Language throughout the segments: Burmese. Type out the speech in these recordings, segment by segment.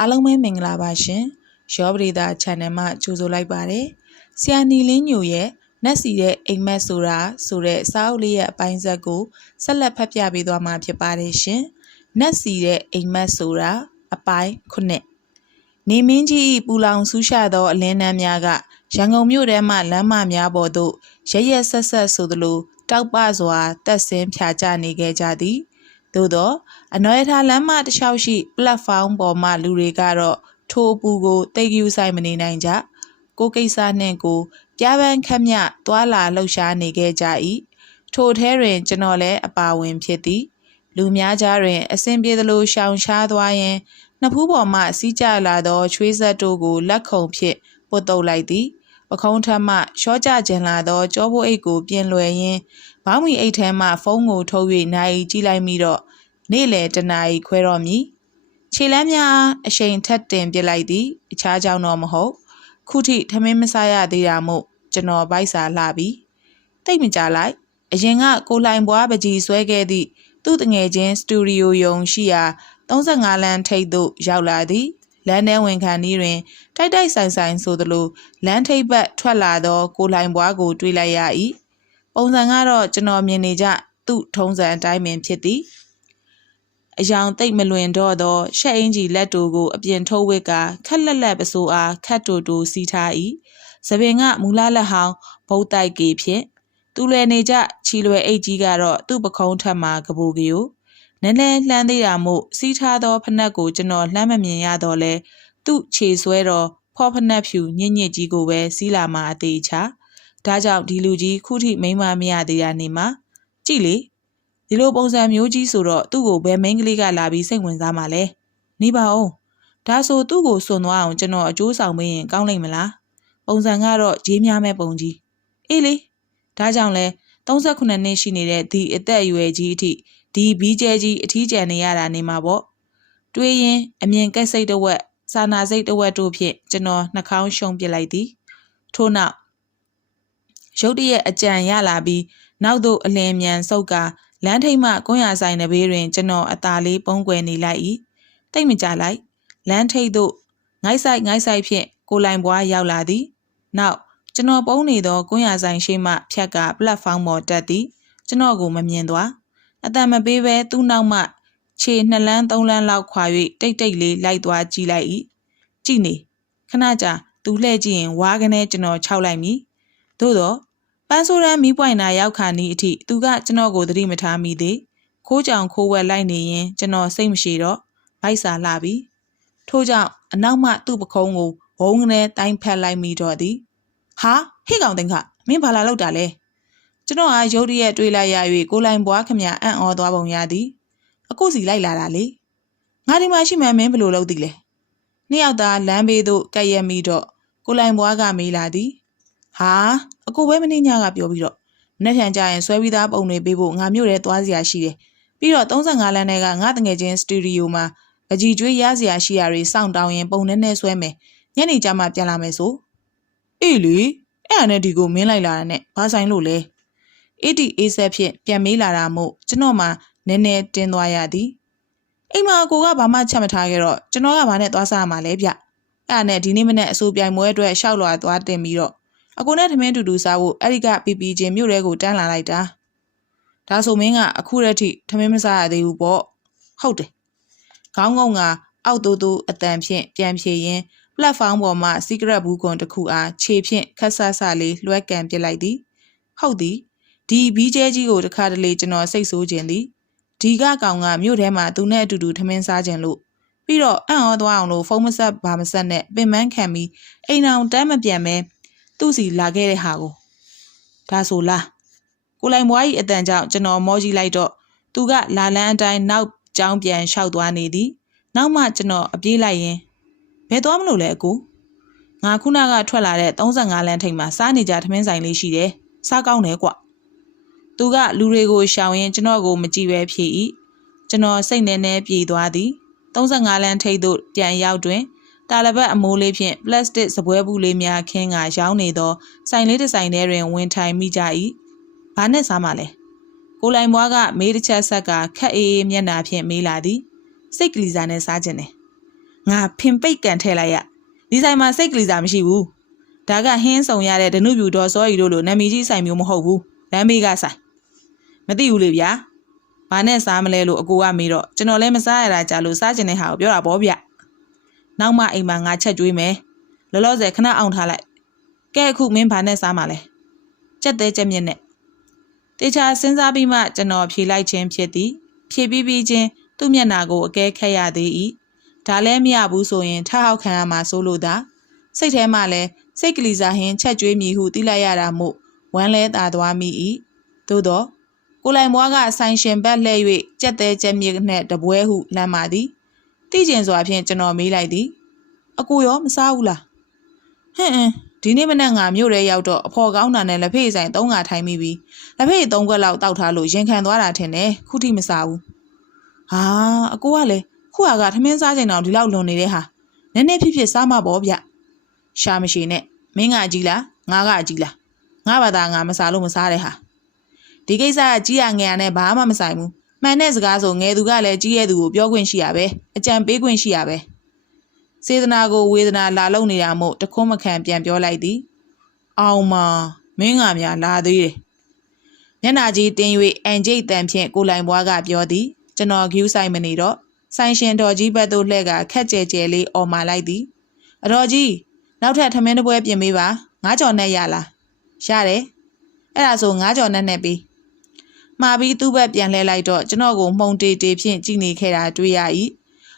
အားလုံးပဲမင်္ဂလာပါရှင်ရောပဒေတာ channel မှာကြိုဆိုလိုက်ပါတယ်ဆရာနီလင်းညိုရဲ့နက်စီတဲ့အိမ်မက်ဆိုတာဆိုတဲ့စာအုပ်လေးရဲ့အပိုင်းဆက်ကိုဆက်လက်ဖတ်ပြပေးသွားမှာဖြစ်ပါတယ်ရှင်နက်စီတဲ့အိမ်မက်ဆိုတာအပိုင်းခုနှစ်နေမင်းကြီး၏ပူလောင်ဆူးရှသောအလင်းနှန်းများကရန်ကုန်မြို့ထဲမှလမ်းမများပေါ်သို့ရရက်ဆက်ဆက်ဆိုသလိုတောက်ပစွာတက်ဆင်းဖြာကျနေခဲ့ကြသည် သို့သောအနော်ရထားလမ်းမတစ်လျှောက်ရှိပလက်ဖောင်းပေါ်မှလူတွေကတော့ထိုအပူကိုတိတ်ကျူးဆိုင်မနေနိုင်ကြကိုကိစ္စနှင့်ကိုပြားပန်းခက်မြတွာလာလှုပ်ရှားနေခဲ့ကြ၏ထိုထဲတွင်ကျွန်တော်လည်းအပါဝင်ဖြစ်သည် လူများကြားတွင် အစဉ်ပြေသလိုရှောင်ရှားသွားရင်းနှစ်ဖူးပေါ်မှစီးကျလာသောချွေးဆက်တို့ကိုလက်ခုံဖြင့်ပုတ်တုပ်လိုက်သည် ပခုံးထက်မှရှော့ကြကျင်လာသောကြောဘိုးအိတ်ကိုပြင်လွယ်ရင်းဘောင်းမီအိတ်ထဲမှဖုန်းကိုထုတ်၍နိုင်ကြည့်လိုက်မိတော့နေ့လယ်တနာရီခွဲတော့မည်ခြေလမ်းများအရှိန်ထက်တင်ပြလိုက်သည်အခြားကြောင့်တော့မဟုတ်ခုထိထမင်းမစားရသေးတာမို့ကျွန်တော်ဗိုက်စာလှပြီတိတ်မကြလိုက်အရင်ကကိုလှိုင်ဘွားပကြီးဆွဲခဲ့သည့်သူ့တငယ်ချင်းစတူဒီယိုယုံရှိရာ35လမ်းထိပ်သို့ရောက်လာသည် လမ်းထဲဝင်ခံဤတွင် တိုက်တိုက်ဆိုင်ဆိုင်ဆိုသလိုလမ်းထိပ်ဘက်ထွက်လာသောကိုလှိုင်ဘွားကိုတွေးလိုက်ရ၏ပုံစံကတော့ကျွန်တော်မြင်နေကြသူ့ထုံးစံအတိုင်းပင်ဖြစ်သည်အယောင်သိပ်မလွင်တော့သောရှက်အင်ကြီးလက်တူကိုအပြင်ထုတ်ဝစ်ကခက်လက်လက်ပစိုးအားခတ်တူတူစီးထား၏သပင်ကမူလလက်ဟောင်းဘုတ်တိုက်ကေဖြင့်သူလွယ်နေကြချီလွယ်အိတ်ကြီးကတော့သူ့ပခုံးထက်မှကပူကယို နည်းနည်းလှမ်းသေးတာမို့စီးထားသောဖနက်ကိုကျွန်တော်လှမ်းမမြင်ရတော့လဲသူ့ခြေဆွဲတော်ဖောဖနက်ဖြူညစ်ညစ်ကြီးကိုပဲစီးလာမှအသေးချာဒါကြောင့်ဒီလူကြီးခုထိမိမမရသေးတာနေမှာကြည့်လေဒီလိုပုံစံမျိုးကြီးဆိုတော့သူ့ကိုဘယ်မိန်းကလေးကလာပြီးစိတ်ဝင်စားမှလဲနေပါဦးဒါဆိုသူ့ကိုစွန်သွားအောင်ကျွန်တော်အကျိုးဆောင်မင်းရင်ကောင်းလိမ့်မလားပုံစံကတော့ဂျေးများမဲ့ပုံကြီးအေးလေဒါကြောင့်လဲ38နှစ်ရှိနေတဲ့ဒီအသက်အရွယ်ကြီးအထိ ဒီဘီးကျဲကြီးအထီးကျန်နေရတာနေမှာပေါ့တွေးရင်အမြင်ကက်စိတ်တဝက်စာနာစိတ်တဝက်တို့ဖြင့်ကျွန်တော်နှာခေါင်းရှုံပစ်လိုက်သည်ထို့နောက်ရုတ်တရက်အကြံရလာပြီးနောက်သို့အလင်းမြန်ဆုတ်ကာလမ်းထိပ်မှကွန်းရဆိုင်နဘေးတွင်ကျွန်တော်အသာလေးပုံကွယ်နေလိုက်၏တိတ်မကြလိုက်လမ်းထိပ်သို့ငိုက်ဆိုင်ငိုက်ဆိုင်ဖြင့်ကိုလိုင်ဘွားရောက်လာသည်နောက်ကျွန်တော်ပုံနေသောကွန်းရဆိုင်ရှိမှဖြတ်ကပလက်ဖောင်းပေါ်တက်သည်ကျွန်တော်ကိုမမြင်သွား အတန်မပေးဘဲသူ့နောက်မှခြေနှစ်လန်းသုံးလန်းလောက်ခွာ၍တိတ်တိတ်လေးလိုက်သွားကြည့်လိုက်၏ကြည့်နေခဏကြာသူလှဲ့ကြည့်ရင်ဝါးကနေကျွန်တော်ခြောက်လိုက်မည်သို့တော့ပန်းဆိုးရန်မီးပွိုင်နာရောက်ခါနီးအထိသူကကျွန်တော်ကိုသတိမထားမိသေးခိုးကြောင်ခိုးဝက်လိုက်နေရင်ကျွန်တော်စိတ်မရှိတော့ဗိုက်စာလှပြီထို့ကြောင့်အနောက်မှသူ့ပခုံးကိုဘုံကနေတိုင်းဖက်လိုက်မိတော့သည်ဟာဟိကောင်တင်ခမင်းဘာလာလောက်တာလဲ ကျွန်တော်အားရုတ်တရက်တွေးလိုက်ရ၍ကိုလိုင်ဘွားခမအံ့ဩသွားပုံရသည်အခုစီလိုက်လာတာလေငါဒီမှာရှိမှမင်းဘယ်လိုလုပ်သည်လဲနှစ်ယောက်သားလမ်းဘေးသို့ကက်ရက်မိတော့ကိုလိုင်ဘွားကမေးလာသည်ဟာအကိုပဲမင်းညကပြောပြီးတော့မနေ့ဖြန်ကျရင်ဆွဲပြီးသားပုံတွေပေးဖို့ငါမြို့ထဲသွားစရာရှိတယ်ပြီးတော့35လမ်းထဲကငါတငယ်ချင်းစတူဒီယိုမှာအကြီးကျွေးရစရာရှိရာတွေစောင့်တောင်းရင်ပုံနဲ့နဲ့ဆွဲမယ်ညနေကျမှပြန်လာမယ်ဆိုအေးလေအဲ့ဒါနဲ့ဒီကိုမင်းလိုက်လာတာနဲ့ဘာဆိုင်လို့လဲ အေဒီအေးဆက်ဖြင့်ပြန်မေးလာတာမို့ကျွန်တော်မှနည်းနည်းတင်းသွားရသည်အိမ်မှာအကိုကဘာမှချက်မထားခဲ့တော့ကျွန်တော်ကဘာနဲ့သွားစားရမှာလဲဗျအဲ့ဒါနဲ့ဒီနေ့မနေ့အစိုးပြိုင်ပွဲအတွက်ရှောက်လွာသွားတင်ပြီးတော့အကိုနဲ့ထမင်းတူတူစားဖို့အဲ့ဒီကပီပီချင်းမြို့ထဲကိုတန်းလာလိုက်တာဒါဆိုမင်းကအခုတည်းထိထမင်းမစားရသေးဘူးပေါ့ဟုတ်တယ်ခေါင်းငုံကအောက်တူတူအတန်ဖြင့်ပြန်ဖြေရင်းပလက်ဖောင်းပေါ်မှ secret ဘူးကွန်တစ်ခုအားခြေဖြင့်ခက်ဆဆလေးလွှဲကန်ပစ်လိုက်သည်ဟုတ်သည် ဒီဘီးကျဲကြီးကိုတခါတလေကျွန်တော်စိတ်ဆိုးခြင်းသည်ဒီကကောင်ကမြို့ထဲမှာသူနဲ့အတူတူထမင်းစားခြင်းလို့ပြီးတော့အံ့ဩသွားအောင်လို့ဖုန်းမဆက်ဘာမဆက်နဲ့ပင်ပန်းခံပြီးအိမ်အောင်တမ်းမပြန်မဲသူ့စီလာခဲ့တဲ့ဟာကိုဒါဆိုလားကိုလိုင်ဘွားကြီးအတန်ကြောင့်ကျွန်တော်မောကြီးလိုက်တော့သူကလာလန်းအတိုင်းနောက်ကြောင်းပြန်လျှောက်သွားနေသည်နောက်မှကျွန်တော်အပြေးလိုက်ရင်ဘယ်သွားမလို့လဲအကိုငါခုနကထွက်လာတဲ့35လမ်းထိပ်မှာစားနေကြထမင်းဆိုင်လေးရှိတယ်စားကောင်းတယ်ကွ သူကလူတွေကိုရှောင်ရင်ကျွန်တော်ကိုမကြည့်ပဲဖြေ၏ကျွန်တော်စိတ်နဲ့နဲ့ပြေးသွားသည်35လမ်းထိပ်သို့ပြန်ရောက်တွင်တာလပတ်အမိုးလေးဖြင့်ပလတ်စတစ်စပွဲဘူးလေးများခင်းကရောင်းနေသောဆိုင်လေးတစ်ဆိုင်ထဲတွင်ဝင်ထိုင်မိကြ၏။ဘာနဲ့စားမှလဲ။ကိုလိုင်ဘွားကမေးတစ်ချက်ဆက်ကခက်အေးအေးမျက်နှာဖြင့်မေးလာသည်။စိတ်ကလေးစားနဲ့စားခြင်းနဲ့ငငါဖင်ပိတ်ကန်ထဲလိုက်ရဒီဆိုင်မှာစိတ်ကလေးစားမရှိဘူးဒါကဟင်းဆောင်ရတဲ့ဒနုပြူတော်စောရီတို့လိုနာမည်ကြီးဆိုင်မျိုးမဟုတ်ဘူးလမ်းမေးကဆိုင် မသိဘူးလေဗျာဘာနဲ့စားမလဲလို့အကူကမေးတော့ကျွန်တော်လည်းမစားရတာကြာလို့စားချင်တဲ့ဟာကိုပြောတာပေါ့ဗျနောက်မှအိမ်မှာငါချက်ကျွေးမယ်လောလောဆယ်ခဏအောင်ထားလိုက်ကဲအခုမင်းဘာနဲ့စားမှာလဲကြက်သေးချက်မြင့်နဲ့တေချာစဉ်းစားပြီးမှကျွန်တော်ဖြေလိုက်ခြင်းဖြစ်သည်ဖြေပြီးပြီးချင်းသူ့မျက်နာကိုအကဲခက်ရသေး၏ဒါလည်းမရဘူးဆိုရင်ထဟောက်ခံရမှာစိုးလို့သာစိတ်ထဲမှာလည်းစိတ်ကလေးစားဟင်းချက်ကျွေးမည်ဟုသိလိုက်ရတာမို့ဝမ်းလဲသာသွားမိ၏သို့တော့ ကိုလိုင်ဘွားကဆိုင်ရှင်ဘက်လှည့်၍ကြက်သေးချက်မြင့်နှင့်တပွဲဟုလမ်းပါသည်သိကျင်စွာဖြင့်ကျွန်တော်မေးလိုက်သည်အကူရောမစားဘူးလားဟင်းအင်းဒီနေ့မနက်ငါမြို့ရဲရောက်တော့အဖော်ကောင်းတာနဲ့လက်ဖေးဆိုင်သုံးငါထိုင်မိပြီးလက်ဖေးသုံးခွက်လောက်တောက်ထားလို့ရင်ခံသွားတာထင်တယ်ခုထိမစားဘူးဟာအကူကလည်းခုဟာကထမင်းစားချိန်တော့ဒီလောက်လွန်နေတဲ့ဟာနည်းနည်းဖြစ်ဖြစ်စားမှာပေါ့ဗျရှာမရှိနဲ့မင်းကအကြီးလားငါကအကြီးလားငါဘာသာငါမစားလို့မစားတဲ့ဟာ ဒီကိစ္စကကြီးရငယ်ရနဲ့ဘာမှမဆိုင်ဘူးမှန်တဲ့စကားဆိုငယ်သူကလည်းကြီးရဲ့သူကိုပြောခွင့်ရှိရပဲအကြံပေးခွင့်ရှိရပဲစေတနာကိုဝေဒနာလာလုံနေတာမို့တခွန်းမခံပြန်ပြောလိုက်သည်အောင်မမင်းကများလာသေးတယ်မျက်နာကြီးတင်း၍အန်ဂျိတ်တန်ဖြင့်ကိုလိုင်ဘွားကပြောသည်ကျွန်တော်ဂယူးဆိုင်မနေတော့ဆိုင်ရှင်တော်ကြီးဘက်သို့လှည့်ကခက်ကြဲကြဲလေးអော်မာလိုက်သည်အတော်ကြီးနောက်ထပ်ထမင်းတစ်ပွဲပြင်ပေးပါငါးကြော်နဲ့ရလားရတယ်အဲ့ဒါဆိုငါးကြော်နဲ့နဲ့ပြီး မှာပြီးသူ့ဘက်ပြန်လဲလိုက်တော့ကျွန်တော်ကိုမှုံတေတေဖြင့်ကြည်နေခဲ့တာတွေ့ရ၏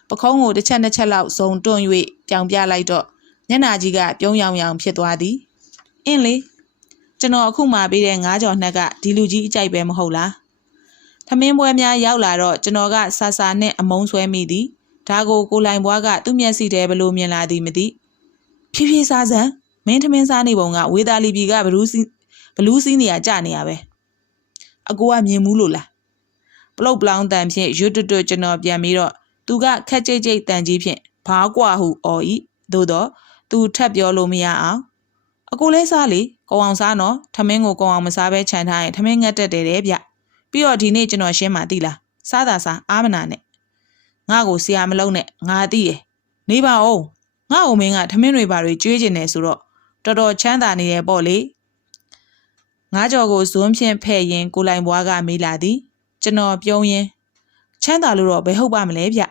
ပခုံးကိုတစ်ချက်နှစ်ချက်လောက်ဇုံတွန့်၍ပြောင်ပြလိုက်တော့မျက်နာကြီးကပြုံးရောင်ရောင်ဖြစ်သွားသည်အင်းလေကျွန်တော်အခုမှပေးတဲ့ငါးကြော်နှက်ကဒီလူကြီးအကြိုက်ပဲမဟုတ်လားထမင်းပွဲများရောက်လာတော့ကျွန်တော်ကဆာဆာနဲ့အမုန်းဆွဲမိသည်ဒါကိုကိုလိုင်ဘွားကသူ့မျက်စိထဲဘလို့မြင်လာသည်မသိဖြည်းဖြည်းစားစမ်းမင်းထမင်းစားနေပုံကဝေသာလီပီကဘလူးစီဘလူးစီနေရကြနေရပဲ အကိုကမြင်မှုလို့လားပလုတ်ပလောင်းတန်ဖြင့်ရွတ်တွတ်တွတ်ကျွန်တော်ပြန်ပြီးတော့သူကခက်ကြိတ်ကြိတ်တန်ကြီးဖြင့်ဘာကွာဟုအော်ဤသို့တော့သူထပ်ပြောလို့မရအောင်အကိုလဲစားလေကောင်းအောင်စားနော်ထမင်းကိုကောင်းအောင်မစားဘဲခြံထားရင်ထမင်းငတ်တက်တယ်တဲ့ဗျပြီးတော့ဒီနေ့ကျွန်တော်ရှင်းမှသိလားစားတာစားအာမနာနဲ့ငါ့ကိုဆရာမလုံးနဲ့ငါသိရယ်နေပါဦးငါ့အုံမင်းကထမင်းတွေပါတွေကျွေးကျင်တယ်ဆိုတော့တော်တော်ချမ်းသာနေတယ်ပေါ့လေ ငါးကြော်ကိုဇွန်းဖြင့်ဖဲ့ရင်ကိုလိုင်ဘွားကမေးလာသည်ကျွန်တော်ပြုံးရင်ချမ်းသာလို့တော့ဘယ်ဟုတ်ပါမလဲဗျ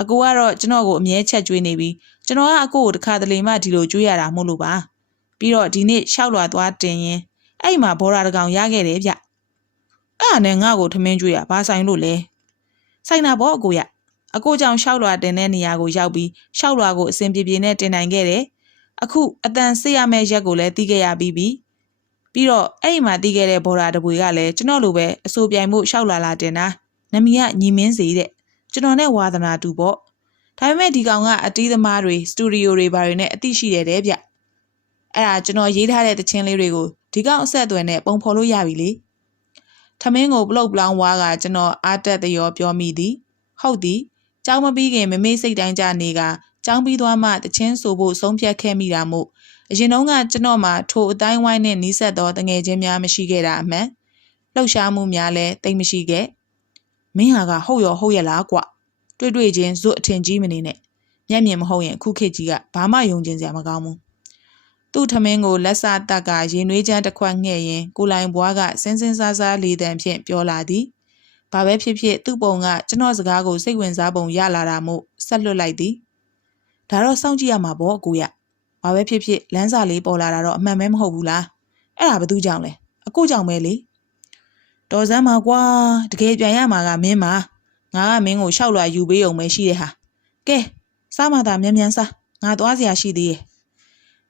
အကူကတော့ကျွန်တော်ကိုအမြဲချက်ကျွေးနေပြီးကျွန်တော်ကအကိုကိုတခါတလေမှဒီလိုကျွေးရတာမို့လို့ပါပြီးတော့ဒီနေ့ရှောက်လွာသွားတင်ရင်အဲ့မှာဘောရာတကောင်ရခဲ့တယ်ဗျအဲ့ဒါနဲ့ငါ့ကိုထမင်းကျွေးရဘာဆိုင်လို့လဲဆိုင်တာပေါ့အကိုရအကိုကြောင့်ရှောက်လွာတင်တဲ့နေရာကိုရောက်ပြီးရှောက်လွာကိုအစဉ်ပြေပြေနဲ့တင်နိုင်ခဲ့တယ်အခုအတန်ဆေးရမယ့်ရက်ကိုလည်းတီးခဲ့ရပြီးပြီ ပြီးတော့အဲ့ဒီမှာတီးခဲ့တဲ့ဘော်ရာတပွေကလည်းကျွန်တော်လိုပဲအစိုးပြိုင်မှုရှောက်လာလာတင်တာနမီကညီမင်းစီတဲ့ကျွန်တော်နဲ့ဝါသနာတူပေါ့ဒါပေမဲ့ဒီကောင်ကအတီးသမားတွေစတူဒီယိုတွေဘာတွေနဲ့အသိရှိတယ်တဲ့ဗျအဲ့ဒါကျွန်တော်ရေးထားတဲ့တခြင်းလေးတွေကိုဒီကောင်အဆက်အသွယ်နဲ့ပုံဖော်လို့ရပြီလေထမင်းကိုပလုတ်ပလောင်းဝါကကျွန်တော်အားတက်တရောပြောမိသည်ဟုတ်သည်ကြောင်းမပြီးခင်မမေ့စိတ်တိုင်းကြနေကကျောင်းပြီးသွားမှတချင်းဆိုဖို့ဆုံးဖြတ်ခဲ့မိတာမို့ အရင်တုန်းကကျွန်တော်မှထိုအတိုင်းဝိုင်းနဲ့နီးစပ်သောတငယ်ချင်းများမရှိခဲ့တာအမှန်လှုပ်ရှားမှုများလည်းတိတ်မရှိခဲ့မင်းဟာကဟုတ်ရောဟုတ်ရလားကွတွေ့တွေ့ချင်းဇွတ်အထင်ကြီးမနေနဲ့မျက်မြင်မဟုတ်ရင်အခုခေတ်ကြီးကဘာမှယုံကျင်စရာမကောင်းဘူးသူ့ထမင်းကိုလက်စတက်ကရင်နွေးချမ်းတစ်ခွက်ငှဲ့ရင်ကိုလိုင်ဘွားကစင်းစင်းစားစားလေးတန်ဖြင့်ပြောလာသည်ဘာပဲဖြစ်ဖြစ်သူ့ပုံကကျွန်တော်စကားကိုစိတ်ဝင်စားပုံရလာတာမို့ဆက်လွတ်လိုက်သည်ဒါတော့စောင့်ကြည့်ရမှာပေါ့အကိုရ ဘာပဲဖြစ်ဖြစ်လမ်းစာလေးပေါ်လာတာတော့အမှန်ပဲမဟုတ်ဘူးလားအဲ့ဒါဘသူကြောင့်လဲအကိုကြောင့်ပဲလေတော်စမ်းပါကွာတကယ်ပြန်ရမှာကမင်းပါငါကမင်းကိုရှောက်လွှာယူပေးုံပဲရှိတဲ့ဟာကဲစားမသာမြန်မြန်စားငါသွားစရာရှိသေးရဲ့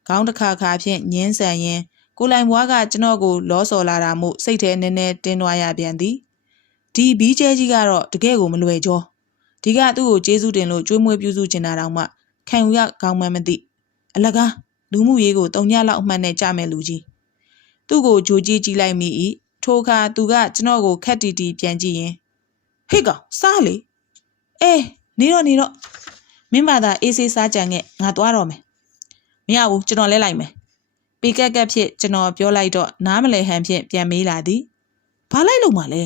ခေါင်းတစ်ခါခါဖြင့်ညင်းဆန်ရင်ကိုလိုင်ဘွားကကျွန်တော်ကိုလောဆော်လာတာမို့စိတ်ထဲနည်းနည်းတင်းသွားရပြန်သည်ဒီဘီးကျဲကြီးကတော့တကယ်ကိုမလွယ်ကြောဒီကသူ့ကိုကျေးဇူးတင်လို့ကြွေးမွေးပြုစုချင်တာတောင်မှခံယူရကောင်းမှန်းမသိ အလကားလူမှုရေးကိုတုံညလောက်အမှန်နဲ့ကြမဲ့လူကြီးသူ့ကိုဂျိုကြီးကြည့်လိုက်မိ၏ထိုအခါသူကကျွန်တော်ကိုခက်တီတီပြန်ကြည့်ရင်ဟေ့ကောင်စားလေအေးနေတော့နေတော့မင်းမသာအေးဆေးစားကြံခဲ့ငါသွားတော့မယ်မရဘူးကျွန်တော်လဲလိုက်မယ်ပေကက်ကက်ဖြစ်ကျွန်တော်ပြောလိုက်တော့နားမလဲဟန်ဖြင့်ပြန်မေးလာသည်ဘာလိုက်လို့မလဲ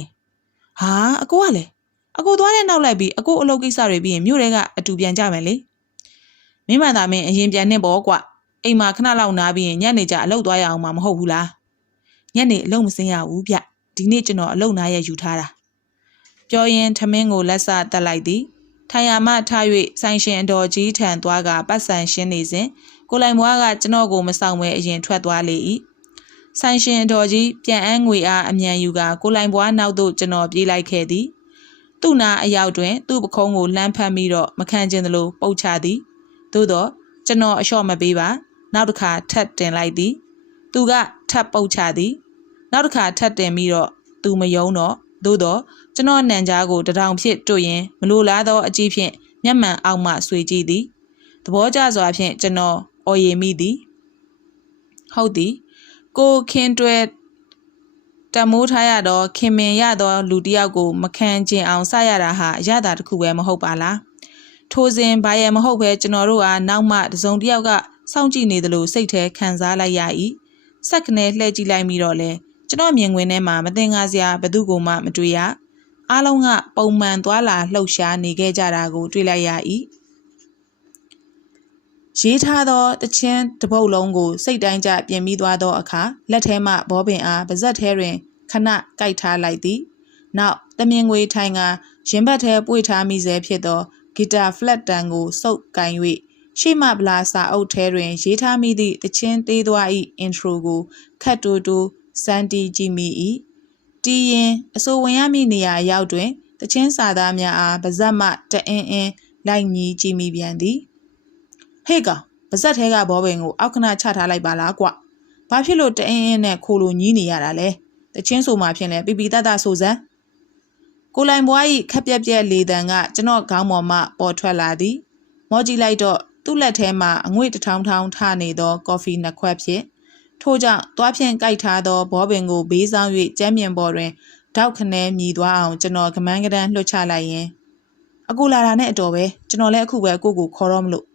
ဟာအကိုကလည်းအကိုသွားတဲ့နောက်လိုက်ပြီးအကိုအလုပ်ကိစ္စတွေပြီးရင်မြို့ထဲကအတူပြန်ကြမယ်လေ မင်းမှန်သာမင်းအရင်ပြန်နှင့်ပေါ့ကွအိမ်မှာခဏလောက်နားပြီးရင်ညနေကျအလုပ်သွားရအောင်မှာမဟုတ်ဘူးလားညနေအလုပ်မစင်းရဘူးဗျဒီနေ့ကျွန်တော်အလုပ်နားရယူထားတာပြောရင်ထမင်းကိုလက်စတက်လိုက်သည်ထိုင်ရမှထား၍ဆိုင်ရှင်အတော်ကြီးထံသွားကပတ်စံရှင်းနေစဉ်ကိုလိုင်မွားကကျွန်တော်ကိုမဆောင်မဲအရင်ထွက်သွားလေ၏ဆိုင်ရှင်အတော်ကြီးပြန်အန်းငွေအားအမြန်ယူကကိုလိုင်ဘွားနောက်သို့ကျွန်တော်ပြေးလိုက်ခဲ့သည်သူ့နာအရောက်တွင် သူ့ပခုံးကိုလှမ်းဖမ်းပြီးတော့မခံကျင်သလိုပုတ်ချသည် သို့တော့ကျွန်တော်အလျှော့မပေးပါနောက်တစ်ခါထပ်တင်လိုက်သည်သူကထပ်ပုတ်ချသည်နောက်တစ်ခါထပ်တင်ပြီးတော့သူမယုံတော့သို့တော့ကျွန်တော်နံကြားကိုတထောင်ဖြစ်တွေ့ရင်မလိုလားသောအကြည့်ဖြင့်မျက်မှန်အောက်မှဆွေကြည့်သည်သဘောကျစွာဖြင့်ကျွန်တော်အော်ရည်မိသည်ဟုတ်သည်ကိုခင်တွဲတမိုးထားရတော့ခင်မင်ရတော့လူတစ်ယောက်ကို မခံကျင်အောင်စရတာဟာအရသာတစ်ခုပဲမဟုတ်ပါလား ထိုစဉ်ဘာရဲ့မဟုတ်ပဲကျွန်တော်တို့ကနောက်မှတစုံတစ်ယောက်ကစောင့်ကြည့်နေသလိုစိတ်ထဲခံစားလိုက်ရ၏စက်ကနေလှည့်ကြည့်လိုက်ပြီးတော့လဲကျွန်တော်မြင်ကွင်းထဲမှာမတင်ကားစရာဘသူ့ကိုမှမတွေ့ရအားလုံးကပုံမှန်သွာလာလှုပ်ရှားနေခဲ့ကြတာကို တွေ့လိုက်ရ၏ရေးထားသောတချင်းတပုတ်လုံးကို စိတ်တိုင်းကျပြင်ပြီးသွားသောအခါလက်ထဲမှဘောပင်အားပါဇက်ထဲတွင်ခဏကြိုက်ထားလိုက်သည် နောက်တမင်ငွေထိုင်ကရင်ဘတ်ထဲပွေထားမိစေဖြစ်သော ဂီတာဖလက်တန်ကိုစုပ်ကင်၍ရှေ့မှဗလာစာအုပ်ထဲတွင် ရေးထားမိသည့်တချင်းသေးသွား၏အင်ထရိုကိုခတ်တူတူစန်တီကြည့်မိ၏တီးရင်အစိုးဝင်ရမည့်နေရာရောက်တွင်တချင်းစာသားများအားပါဇက်မှတအင်းအင်းလိုက်ညီကြည့်မိပြန်သည်ဟေ့ကောင်ပါဇက်ထဲကဘောပင်ကိုအောက်ခဏချထားလိုက်ပါလားကွ။ဘာဖြစ်လို့တအင်းအင်းနဲ့ခိုလိုညီးနေရတာလဲ။တချင်းဆိုမှဖြင့်လဲပြပီတတဆိုစမ်း။ ကိုလိုင်ဘွားဤခက်ပြက်ပြက်လေတံကကျွန်တော်ခေါင်းပေါ်မှပေါ်ထွက်လာသည်။မော်ကြည့်လိုက်တော့သူ့လက်ထဲမှာအငွေ့တထောင်ထောင်ထနေသောကော်ဖီနှစ်ခွက်ဖြင့်ထို့ကြောင့်သွားဖြင့်ကြိုက်ထားသောဘောပင်ကိုဘေးဆောင်၍ကျမ်းမြင်ပေါ်တွင်တောက်ခနဲမြည်သွားအောင်ကျွန်တော်ကမန်းကတန်းလွှတ်ချလိုက်ရင်အကူလာတာနဲ့အတော်ပဲကျွန်တော်လည်းအခုပဲကိုကိုခေါ်တော့မလို့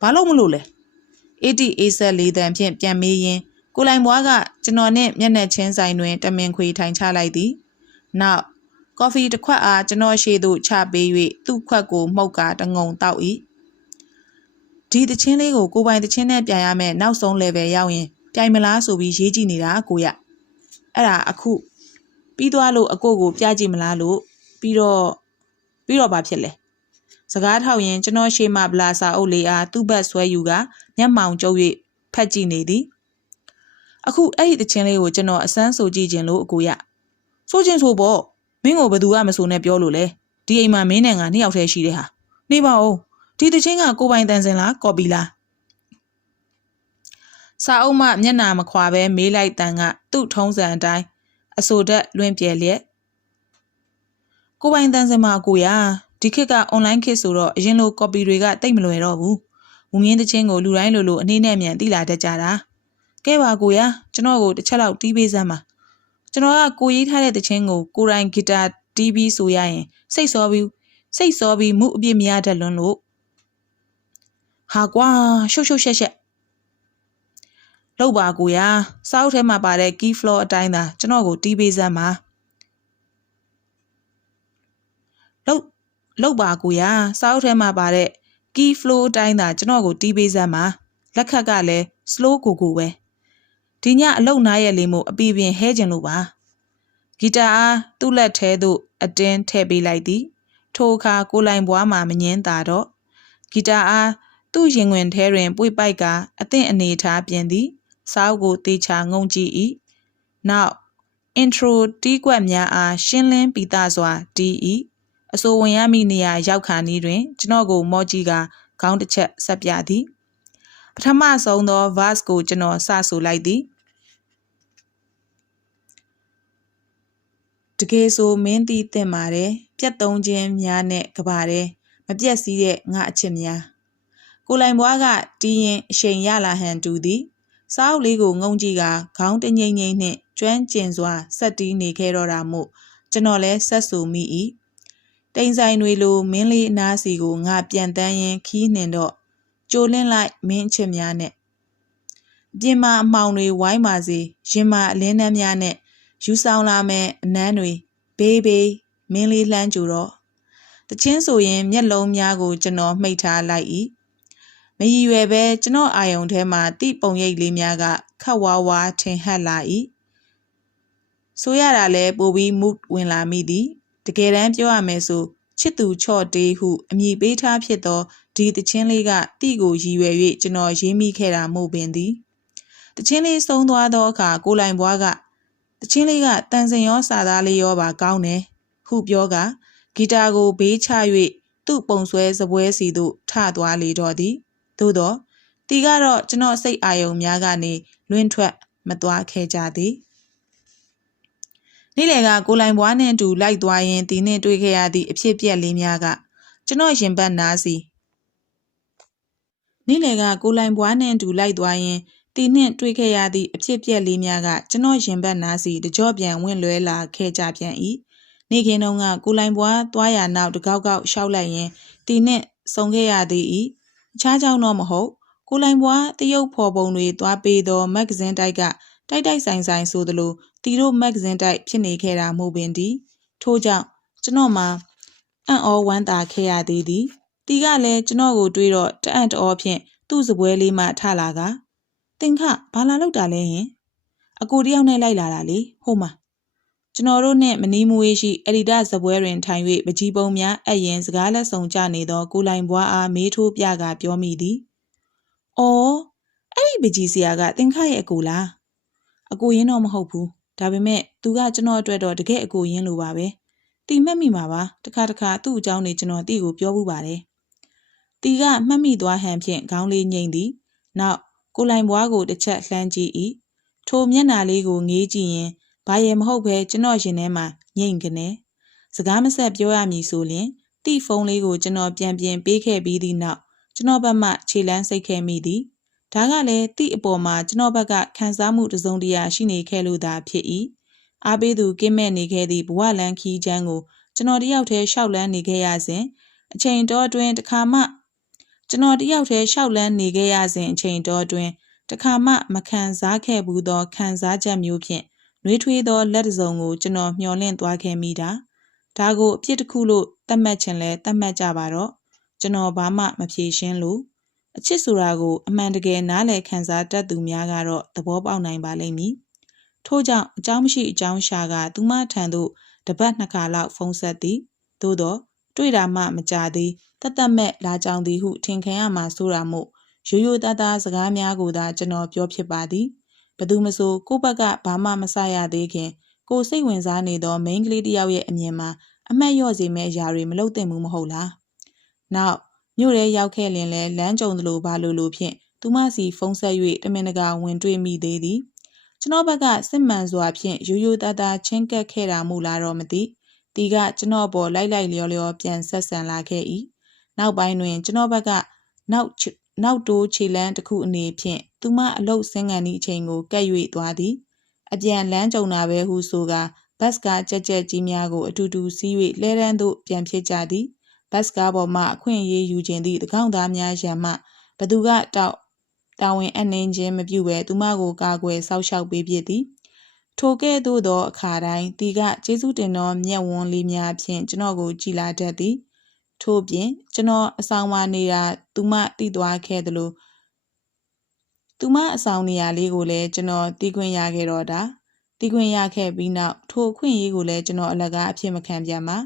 ဘာလို့မလို့လဲ80 A7 လေးတန်ဖြင့်ပြန်မေးရင်းကိုလိုင်ဘွားကကျွန်တော်နဲ့မျက်နှာချင်းဆိုင်တွင်တမင်ခွေထိုင်ချလိုက်သည်နောက် ကော်ဖီတစ်ခွက်အားကျွန်တော်ရှေ့သို့ချပေး၍သူ့ခွက်ကိုမှုတ်ကာတငုံတောက်၏ဒီတချင်းလေးကိုကိုပိုင်တချင်းနဲ့ပြန်ရမယ်နောက်ဆုံး level ရောက်ရင်ပြိုင်မလားဆိုပြီးရေးကြည့်နေတာကိုရအဲ့ဒါအခုပြီးသွားလို့အကိုကိုပြကြည့်မလားလို့ပြီးတော့ပြီးတော့ဘာဖြစ်လဲစကားထောက်ရင်ကျွန်တော်ရှေ့မှဗလာစာအုပ်လေးအားသူ့ဘက်ဆွဲယူကမျက်မှောင်ကျုပ်၍ဖက်ကြည့်နေသည်အခုအဲ့ဒီတခြင်းလေးကိုကျွန်တော်အစမ်းဆိုကြည့်ခြင်းလို့အကိုရဆိုခြင်းဆိုပေါ့မ င်းကိုဘယ်သူကမဆိုနဲ့ပြောလို့လဲဒီအိမ်မှာမင်းနဲ့ငါနှစ်ယောက်တည်းရှိတဲ့ဟာနေပါဦးဒီတခြင်းကကိုပိုင်တန်စင်လားကော်ပီလားစာအုပ်မှမျက်နာမခွာပဲမေးလိုက်တန်ကသူ့ထုံးစံအတိုင်းအဆိုတက်လွင့်ပြဲလျက်ကိုပိုင်တန်စင်မှာကိုရဒီခေတ်က online ခေတ်ဆိုတော့အရင်လို copy တွေကတိတ်မလွယ်တော့ဘူး။ဝငင်းတချင်းကိုလူတိုင်းလိုလိုအနေနဲ့မြန်သိလာတတ်ကြတာ။ကဲပါကိုရကျွန်တော်ကိုတစ်ချက်လောက်တီးပေးစမ်းပါ။ ကျွန်တော်ကကိုရေးထားတဲ့တချင်းကိုကိုရိုင်းဂီတာတီးပြီးဆိုရရင်စိတ်စောပြီးစိတ်စောပြီးမှုအပြစ်မရတတ်လွန်းလို့ဟာကွာရှုပ်ရှုပ်ရှက်ရှက်လောက်ပါကိုရစောက်ထဲမှာပါတဲ့ key floor အတိုင်းသာကျွန်တော်ကိုတီးပေးစမ်းပါလောက်လောက်ပါကိုရစာအုပ်ထဲမှာပါတဲ့ key flow အတိုင်းသာကျွန်တော်ကိုတီးပေးစမ်းပါလက်ခတ်ကလည်း slow ကိုကိုပဲ ဒီညအလုတ်နားရဲ့လေးမို့အပီပင်ဟဲကျင်လို့ပါဂီတာအားသူ့လက်ထဲသို့အတင်းထည့်ပေးလိုက်သည်ထိုအခါကိုလိုင်ဘွားမှာမငင်းတာတော့ဂီတာအားသူ့ရင်ဝင်ထဲတွင်ပွေပိုက်ကအသင့်အနေထားပြင်သည်စာအုပ်ကိုတေချာငုံကြည့်၏နောက် intro တီးကွက်များအားရှင်းလင်းပြီးသားစွာတီး၏အဆိုဝင်ရမည့်နေရာရောက်ခါနီးတွင်ကျွန်တော်ကိုမော့ကြီးကခေါင်းတစ်ချက်ဆက်ပြသည် ပထမဆုံးသော verse ကိုကျွန်တော်စဆိုလိုက်သည်တကယ်ဆိုမင်းသိသင့်ပါတယ်ပြတ်သုံးခြင်းများနဲ့ကဘာတဲ့မပြတ်စည်းတဲ့ငါအချစ်များကိုလိုင်ဘွားကတီးရင်အချိန်ရလာဟန်တူသည်စားအုပ်လေးကိုငုံကြည့်ကခေါင်းတငိမ့်ငိမ့်နှင့်ကျွမ်းကျင်စွာဆက်တီးနေခဲ့တော့တာမို့ကျွန်တော်လည်းဆက်ဆူမိ၏တိမ်ဆိုင်တွေလိုမင်းလေးအနားစီကိုငါပြန်တန်းရင်ခီးနှင်တော့ ကြိုလင်းလိုက်မင်းချစ်များနဲ့ပြင်မာအမှောင်တွေဝိုင်းပါစေရင်မာအလင်းနှမ်းများနဲ့ယူဆောင်လာမဲ့အနမ်းတွေဘေးဘေးမင်းလေးလှမ်းကြတော့တချင်းဆိုရင်မျက်လုံးများကိုကျွန်တော်မှိတ်ထားလိုက်၏မရည်ရွယ်ပဲကျွန်တော်အာယုံထဲမှာတိပုံရိပ်လေးများကခတ်ဝါဝါထင်ဟပ်လာ၏ဆိုရတာလဲပိုပြီးမူဝင်လာမိသည်တကယ်တမ်းပြောရမယ်ဆိုချစ်သူချော့တေးဟုအမည်ပေးထားဖြစ်သော ဒီတချင်းလေးကတိကိုရည်ရွယ်၍ကျွန်တော်ရေးမိခဲ့တာမို့ပင်သည်တချင်းလေးဆုံးသွားသောအခါကိုလိုင်ဘွားကတချင်းလေးကတန်စင်ရောစာသားလေးရောပါကောင်းတယ်ဟုပြောကဂီတာကိုဘေးချ၍သူ့ပုံဆွဲစပွဲစီသို့ထသွားလေတော့သည်သို့တော့တီကတော့ကျွန်တော်စိတ်အာယုံများကနေလွင့်ထွက်မသွားခဲ့ကြသည်နေ့လယ်ကကိုလိုင်ဘွားနှင့်အတူလိုက်သွားရင်းဒီနှင့်တွေ့ခဲ့ရသည့်အဖြစ်အပျက်လေးများကကျွန်တော်ရင်ပတ်နားစီ နေ့လယ်ကကိုလိုင်ဘွားနှင့်အတူလိုက်သွားရင်းတီနှင့်တွေ့ခဲ့ရသည့်အဖြစ်အပျက်လေးများကကျွန်တော်ရင်ပတ်နားစီတကြော့ပြန်ဝင့်လွဲလာခဲ့ကြပြန်၏နေ့ခင်းတုန်းကကိုလိုင်ဘွားသွားရနောက်တကောက်ကောက်ရှောက်လိုက်ရင်တီနှင့်ဆုံခဲ့ရသည်၏အခြားကြောင့်တော့မဟုတ်ကိုလိုင်ဘွားတရုတ်ဖော်ပုံတွေသွားပေးသောမဂ္ဂဇင်းတိုက်ကတိုက်တိုက်ဆိုင်ဆိုင်ဆိုသလိုတီတို့မဂ္ဂဇင်းတိုက်ဖြစ်နေခဲ့တာမို့ပင်ဒီထို့ကြောင့်ကျွန်တော်မှာအံ့ဩဝမ်းသာခဲ့ရသေးသည် တီကလည်းကျွန်တော်ကိုတွေးတော့တအံ့တော်ဖြင့်သူ့စပွဲလေးမှထလာကတင်ခဘာလာလောက်တာလဲဟင်အကိုတယောက်နဲ့လိုက်လာတာလေဟုတ်မှာကျွန်တော်တို့နဲ့မနီးမွေးရှိအဒီတာဇပွဲတွင်ထိုင်၍ပကြီးပုံများအရင်စကားလက်ဆောင်ကြနေသောကိုလိုင်ဘွားအားမေးထိုးပြကပြောမိသည်။အော်အဲ့ဒီပကြီးဆရာကတင်ခရဲ့အကိုလား။အကိုရင်းတော့မဟုတ်ဘူး။ဒါပေမဲ့သူကကျွန်တော်အတွက်တော့တကယ်အကိုရင်းလိုပါပဲ။တီမှတ်မိမှာပါ။တခါတခါသူ့အကြောင်းနေကျွန်တော်တီကိုပြောဘူးပါတယ်။ တီကမှတ်မိသွားဟန်ဖြင့်ခေါင်းလေးငိမ့်သည်။နောက်ကိုလိုင်ဘွားကိုတစ်ချက်လှမ်းကြည့်၏။ထိုမျက်နာလေးကိုငေးကြည့်ရင်ဘာရမဟုတ်ပဲကျွန်တော်ရင်ထဲမှာငိမ့်ကနေစကားမဆက်ပြောရမည်ဆိုရင်တိဖုန်းလေးကိုကျွန်တော်ပြန်ပြင်ပေးခဲ့ပြီးသည့်နောက်ကျွန်တော်ဘက်မှခြေလန်းစိတ်ခဲ့မိသည်ဒါကလည်းတိအပေါ်မှာကျွန်တော်ဘက်ကခံစားမှုတစုံတရာရှိနေခဲ့လို့သာဖြစ်၏အားပေးသူကင်းမဲ့နေခဲ့သည့်ဘဝလန်းခီးချမ်းကိုကျွန်တော်တယောက်တည်းရှောက်လန်းနေခဲ့ရစဉ်အချိန်တော်အတွင်းတခါမှ ကျွန်တော်တယောက်တည်းရှောက်လန်းနေခဲ့ရစဉ်အချိန်တော်အတွင်းတခါမှမခံစားခဲ့ဘူးသောခံစားချက်မျိုးဖြင့်နှွေးထွေးသောလက်တစုံကိုကျွန်တော်မျှော်လင့်သွားခဲ့မိတာဒါကိုအပြစ်တစ်ခုလို့သတ်မှတ်ခြင်းလဲသတ်မှတ်ကြပါတော့ကျွန်တော်ဘာမှမဖြေရှင်းလို့အချစ်ဆိုတာကိုအမှန်တကယ်နားလည်ခံစားတတ်သူများကတော့သဘောပေါက်နိုင်ပါလိမ့်မည်ထို့ကြောင့်အကြောင်းမရှိအကြောင်းရှာကသူမထံသို့တပတ်နှစ်ခါလောက်ဖုန်းဆက်သည်သို့တော့ တွေ့တာမှမကြသည်တတ်တတ်မဲ့လာကြောင်သည်ဟုထင်ခံရမှာဆိုတာမို့ရိုးရိုးသားသားစကားများကိုသာကျွန်တော်ပြောဖြစ်ပါသည်ဘသူမဆိုကိုယ့်ဘက်ကဘာမှမဆရသေးခင်ကိုစိတ်ဝင်စားနေသောမိန်းကလေးတစ်ယောက်ရဲ့အမြင်မှာအမတ်လျော့စေမယ့်အရာတွေမလုပ်သင့်ဘူးမဟုတ်လား။နောက်မြို့ရဲရောက်ခဲ့လင်လဲလမ်းကြုံသလိုဘာလိုလိုဖြင့်သူမစီဖုန်းဆက်၍တမင်တကာဝင်တွေ့မိသေးသည်။ကျွန်တော်ဘက်ကစစ်မှန်စွာဖြင့်ရိုးရိုးသားသားချင်းကပ်ခဲ့တာမူလားတော့မသိ။ တီကကျွန်တော်ပေါ်လိုက်လိုက်လျော်လျော်ပြန်ဆက်ဆံလာခဲ့၏။နောက်ပိုင်းတွင် ကျွန်တော်ဘက်ကနောက်နောက်တိုးခြေလန်းတစ်ခုအနေဖြင့်သူမအလုတ်စင်းကန်သည့်အချိန်ကိုကပ်၍သွားသည်အပြန်လမ်းကြုံတာပဲဟုဆိုကဘတ်စကားကြက်ကြက်ကြီးများကိုအတူတူစီး၍လဲရန်သို့ပြန်ဖြစ်ကြသည်ဘတ်စကားပေါ်မှအခွင့်အရေးယူခြင်းသည့်တကောင်းသားများရန်မှဘသူကတောက်တာဝန်အနှင်းချင်းမပြုဘဲသူမကိုကာကွယ်စောက်ရှောက်ပေးဖြစ်သည် ထိုကဲ့သို့သောအခါတိုင်းတီကကျေးဇူးတင်သောမျက်ဝန်းလေးများဖြင့်ကျွန်တော်ကိုကြည်လာတတ်သည်ထို့ပြင်ကျွန်တော်အဆောင်မှာနေတာသူမတည်သွားခဲ့သလိုသူမအဆောင်နေရာလေးကိုလည်းကျွန်တော်တီးခွင့်ရခဲ့တော့တာတီးခွင့်ရခဲ့ပြီးနောက်ထိုအခွင့်အရေးကိုလည်းကျွန်တော်အလကားအဖြစ်မခံပြန်ပါ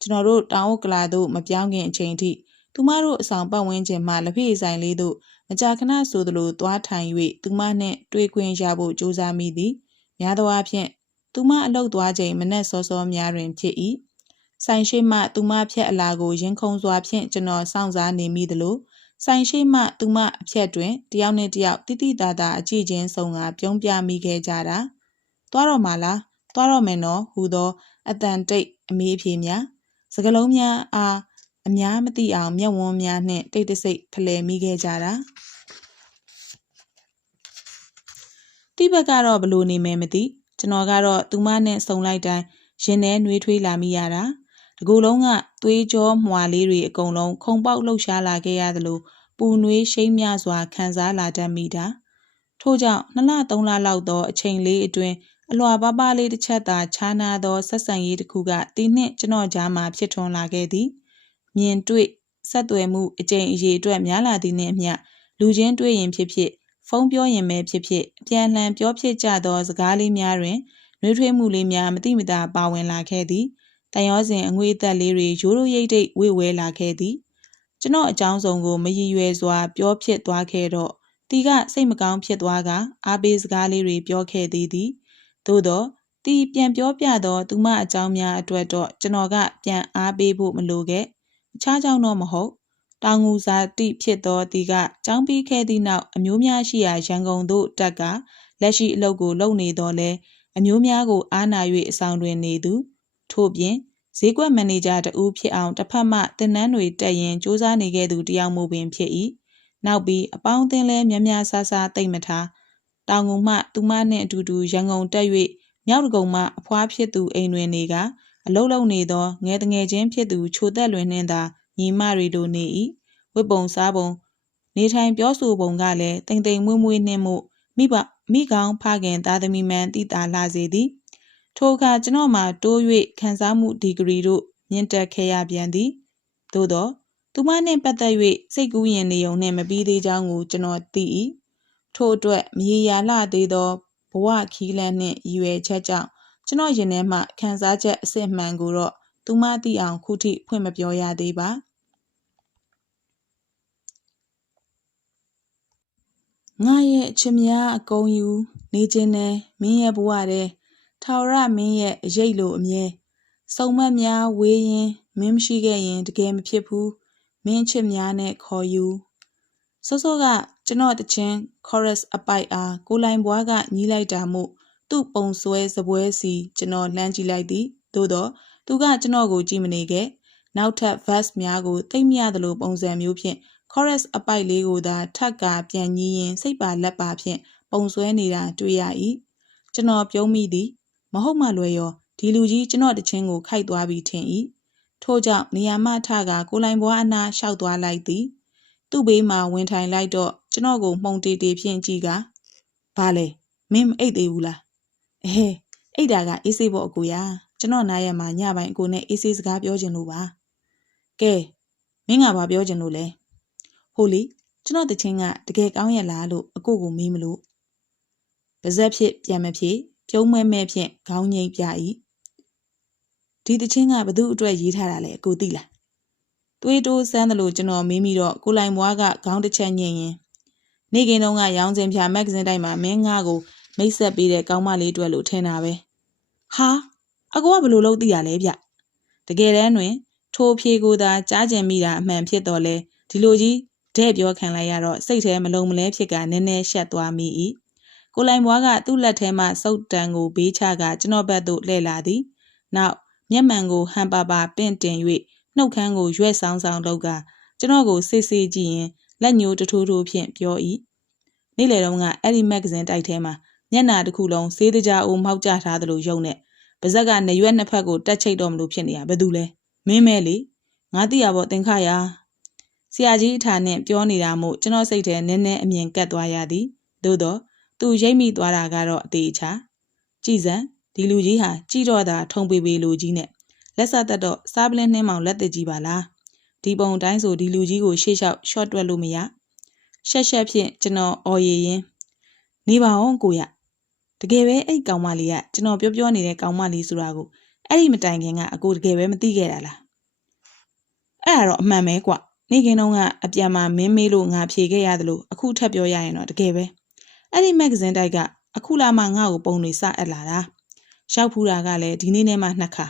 ကျွန်တော်တို့တောင်ဥက္ကလာတို့မပြောင်းခင်အချိန်ထိသူမတို့အဆောင်ပတ်ဝန်းကျင်မှာလက်ဖေးဆိုင်လေးတို့မကြာခဏဆိုသလိုသွားထိုင်၍သူမနှင့်တွေ့ခွင့်ရဖို့ကြိုးစားမိသည် များသောအားဖြင့်သူမအလုတ်သွားချိန်မနက်စောစောများတွင်ဖြစ်၏ဆိုင်ရှိမှသူမဖြက်အလာကိုရင်ခုန်စွာဖြင့်ကျွန်တော်စောင့်စားနေမိသလိုဆိုင်ရှိမှသူမအဖြက်တွင်တယောက်နှင့်တယောက်တိတိတသားအကြည့်ချင်းဆုံးကပြုံးပြမိခဲ့ကြတာသွားတော့မှလားသွားတော့မယ်နော်ဟူသောအတန်တိတ်အမေးအဖြေများစကလုံးများအားအများမသိအောင်မျက်ဝန်းများနှင့်တိတ်တဆိတ်ဖလှယ်မိခဲ့ကြတာ တိဘက်ကတော့ဘလို့နေမယ်မသိကျွန်တော်ကတော့သူမနဲ့စုံလိုက်တိုင်းရင်ထဲနှွေးထွေးလာမိရတာတကူလုံးကသွေးကြောမွာလေးတွေအကုန်လုံးခုံပေါက်လှုပ်ရှားလာခဲ့ရသလိုပူနွေးရှိမ့်မြစွာခံစားလာတတ်မိတာထို့ကြောင့်နှစ်လသုံးလလောက်သောအချိန်လေးအတွင်းအလွာပါပါလေးတစ်ချက်သာခြားနာသောဆက်ဆံရေးတစ်ခုကတီနှင့်ကျွန်တော်ကြားမှာဖြစ်ထွန်းလာခဲ့သည်မြင်တွေ့ဆက်သွယ်မှုအကြိမ်အရေအတွက်များလာသည်နှင့်အမျှလူချင်းတွေ့ရင်ဖြစ်ဖြစ် ဖုန်းပြောရင်ပဲဖြစ်ဖြစ်အပြန်အလှန်ပြောဖြစ်ကြသောစကားလေးများတွင်နှွေးထွေးမှုလေးများမတိမတာပါဝင်လာခဲ့သည်တန်ရောစဉ်အငွေအသက်လေးတွေရိုးရိုးရိပ်ရိပ်ဝေဝဲလာခဲ့သည်ကျွန်တော်အကြောင်းစုံကိုမရည်ရွယ်စွာ ပြောဖြစ်သွားခဲ့တော့တီကစိတ်မကောင်းဖြစ်သွားကအားပေးစကားလေးတွေပြောခဲ့သေးသည်သို့တော့တီပြန်ပြောပြသောသူမအကြောင်းများအတွက်တော့ကျွန်တော်ကပြန်အားပေးဖို့မလိုခဲ့အခြားကြောင့်တော့မဟုတ် တောင်ငူဇာတိဖြစ်သောတီကចောင်းပြီးခဲ့သည့်နောက်အမျိုးများရှိရာရန်ကုန်သို့တက်ကလက်ရှိအလုပ်ကိုလုပ်နေတော့လဲအမျိုးများကိုအားနာ၍အဆောင်တွင်နေသူထို့ပြင်ဈေးကွက်မန်နေဂျာတဦးဖြစ်အောင်တစ်ဖက်မှတင်နန်းတွေတက်ရင်စူးစမ်းနေခဲ့သူတယောက်မို့ပင်ဖြစ်၏နောက်ပြီးအပေါင်းအသင်းလဲများများဆဆတိတ်မထားတောင်ငူမှသူမနှင့်အတူတူရန်ကုန်တက်၍မြောက်တကုံမှအဖွားဖြစ်သူအိမ်တွင်နေကအလုံးလုံးနေသောငယ်တငယ်ချင်းဖြစ်သူချိုသက်လွင်နှင့်သာ ညီမတွေလိုနေ၏ဝတ်ပုံစားပုံ နေထိုင်ပြောဆိုပုံကလည်းတိမ်တိမ်မွေ့မွေ့နှင့်မှုမိဘမိကောင်းဖခင်သားသမီးမှန်တည်တာလာစေသည် ထိုအခါကျွန်တော်မှတိုး၍ခံစားမှုဒီဂရီတို့မြင့်တက်ခဲ့ရပြန်သည်သို့သောသူမနှင့်ပတ်သက်၍စိတ်ကူးရင်နေုံနှင့်မပြီးသေးကြောင်းကိုကျွန်တော်သိ၏ထို့အတွက်မရေရာလှသေးသောဘဝခီးလန်းနှင့်ရည်ရွယ်ချက်ကြောင့်ကျွန်တော်ရင်ထဲမှခံစားချက်အစစ်မှန်ကိုတော့ သူမသိအောင်ခုထိဖွင့်မပြောရသေးပါငါရဲ့အချစ်များအကုန်ယူနေခြင်းနဲ့မင်းရဲ့ဘဝတဲ့ထာဝရမင်းရဲ့အရေးလိုအမြဲစုံမက်များဝေးရင်မင်းမရှိခဲ့ရင်တကယ်မဖြစ်ဘူးမင်းချစ်များနဲ့ခေါ်ယူစောစောကကျွန်တော်တချင်း chorus အပိုက်အားကိုလိုင်ဘွားကညီးလိုက်တာမို့သူ့ပုံဆွဲစပွဲစီကျွန်တော်လှမ်းကြည့်လိုက်သည်သို့တော့ သူကကျွန်တော်ကိုကြည့်မနေခဲ့နောက်ထပ် verse များကိုသိမ့်မရသလိုပုံစံမျိုးဖြင့် chorus အပိုက်လေးကိုသာထပ်ကာပြန်ညီးရင်စိတ်ပါလက်ပါဖြင့်ပုံဆွဲနေတာတွေ့ရ၏ကျွန်တော်ပြုံးမိသည်မဟုတ်မှလွယ်ရောဒီလူကြီးကျွန်တော်တချင်းကိုခိုက်သွားပြီးထင်၏ထို့ကြောင့်နေရာမထကကိုလိုင်ဘွားအနာလျှောက်သွားလိုက်သည်သူ့ဘေးမှာဝင်ထိုင်လိုက်တော့ကျွန်တော်ကိုမှုန်တေတေဖြင့်ကြည့်ကဘာလဲမင်းမအိတ်သေးဘူးလားအဲအိတ်တာကအေးဆေးပေါ့အကိုရ ကျွန်တော်နားရမှာညပိုင်းအကိုနဲ့အေးဆေးစကားပြောချင်လို့ပါကဲမင်းကဘာပြောချင်လို့လဲဟိုလေကျွန်တော်တချင်းကတကယ်ကောင်းရလားလို့အကိုကိုမေးမလို့ပါဇက်ဖြစ်ပြန်မဖြစ်ပြုံးမဲမဲဖြင့်ခေါင်းငိမ့်ပြ၏ဒီတချင်းကဘသူအတွက်ရေးထားတာလဲအကိုသိလားတွေးတိုးစမ်းတယ်လို့ကျွန်တော်မေးမိတော့ကိုလိုင်ဘွားကခေါင်းတစ်ချက်ညင်ရင်နေကင်းတုန်းကရောင်းစင်ဖြာမဂ္ဂဇင်းတိုက်မှာမင်းငါကိုမိတ်ဆက်ပေးတဲ့ကောင်းမလေးတွေ့လို့ထင်တာပဲဟာ အကိုကဘလို့လုပ်သိရလဲဗျတကယ်တမ်းတွင် ထိုဖြေကိုသာကြားကျင်မိတာအမှန်ဖြစ်တော်လဲဒီလိုကြီးတဲ့ပြောခံလိုက်ရတော့စိတ်ထဲမလုံးမလဲဖြစ်ကနည်းနည်းရှက်သွားမိ၏ကိုလိုင်ဘွားကသူ့လက်ထဲမှစုပ်တံကိုဘေးချကကျွန်တော်ဘက်သို့လှည့်လာသည်နောက်မျက်မှန်ကိုဟန်ပါပါပင့်တင်၍နှုတ်ခမ်းကိုရွက်ဆောင်ဆောင်လုပ်ကကျွန်တော်ကိုစစ်စစ်ကြည့်ရင်လက်ညှိုးတထိုးထိုးဖြင့်ပြော၏နေ့လယ်တုန်းကအဲ့ဒီမဂ္ဂဇင်းတိုက်ထဲမှာမျက်နာတစ်ခုလုံးစေးတကြားအိုမောက်ကျထားသလိုရုပ်နဲ့ ပါဇက်ကနရွက်နှစ်ဖက်ကိုတက်ချိတ်တော်မလို့ဖြစ်နေရဘယ်သူလဲမင်းမဲလေငါသိရပေါ့သင်္ခရာဆရာကြီးအထာနဲ့ပြောနေတာမို့ကျွန်တော်စိတ်ထဲနည်းနည်းအမြင်ကတ်သွားရသည်သို့တော့သူရိပ်မိသွားတာကတော့အသေးချာကြည်စံဒီလူကြီးဟာကြည်တော့တာထုံပေပေလူကြီးနဲ့လက်ဆက်သက်တော့စားပလင်းနှင်းမောင်လက်သက်ကြီးပါလားဒီပုံတိုင်းဆိုဒီလူကြီးကိုရှေ့လျှောက် short တွက်လို့မရရှက်ရှက်ဖြင့်ကျွန်တော်အော်ရည်ရင်နေပါအောင်ကိုရ တကယ်ပဲအဲ့ကောင်မလေးကကျွန်တော်ပြောပြောနေတဲ့ကောင်မလေးဆိုတာကိုအဲ့ဒီမတိုင်ခင်ကအကိုတကယ်ပဲမသိခဲ့တာလားအဲ့ဒါတော့အမှန်ပဲကွနေခင်တုန်းကအပြန်မှာမင်းမေးလို့ငါဖြေခဲ့ရတယ်လို့အခုထပ်ပြောရရင်တော့တကယ်ပဲအဲ့ဒီမဂ္ဂဇင်းတိုက်ကအခုလာမှငါ့ကိုပုံတွေစအပ်လာတာရောက်ဖူးတာကလည်းဒီနေ့နဲ့မှနှစ်ခါ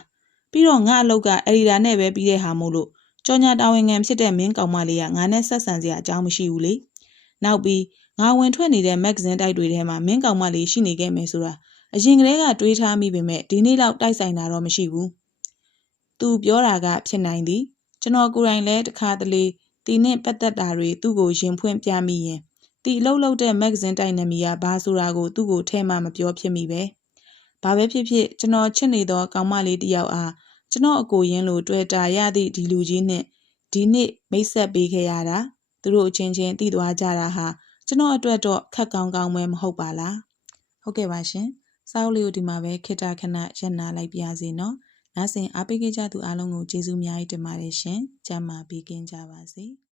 ပြီးတော့ငါအလောက်ကအရီဒါနဲ့ပဲပြီးတဲ့ဟာမို့လို့ကြော်ညာတာဝန်ခံဖြစ်တဲ့မင်းကောင်မလေးကငါနဲ့ဆက်ဆံစရာအကြောင်းမရှိဘူးလေနောက်ပြီး ငါဝင်ထွက်နေတဲ့မဂ္ဂဇင်းတိုက်တွေထဲမှာမင်းကောင်မလေးရှိနေခဲ့မယ်ဆိုတာအရင်ကတည်းကတွေးထားမိပေမဲ့ဒီနေ့လောက်တိုက်ဆိုင်တာတော့မရှိဘူးသူပြောတာကဖြစ်နိုင်သည်ကျွန်တော်ကိုယ်တိုင်လည်းတခါတလေတီနဲ့ပတ်သက်တာတွေသူ့ကိုရင်ဖွင့်ပြမိရင်တီအလုပ်လုပ်တဲ့မဂ္ဂဇင်းတိုက်နမီကဘာဆိုတာကိုသူ့ကိုထဲမှမပြောဖြစ်မိပဲဘာပဲဖြစ်ဖြစ်ကျွန်တော်ချစ်နေသောကောင်မလေးတယောက်အားကျွန်တော်အကိုရင်းလိုတွေ့တာရသည့်ဒီလူကြီးနဲ့ဒီနေ့မိတ်ဆက်ပေးခဲ့ရတာသူတို့အချင်းချင်းတည်သွားကြတာဟာ ကျွန်တော်အတွက်တော့ခက်ကောင်းကောင်းပဲမဟုတ်ပါလားဟုတ်ကဲ့ပါရှင်စာအုပ်လေးကိုဒီမှာပဲခေတ္တခဏရပ်နာလိုက်ပါစေနော်နားဆင်အားပေးကြသူအားလုံးကိုကျေးဇူးအများကြီးတင်ပါတယ်ရှင်ကျမ်းမာပေးကင်းကြပါစေ။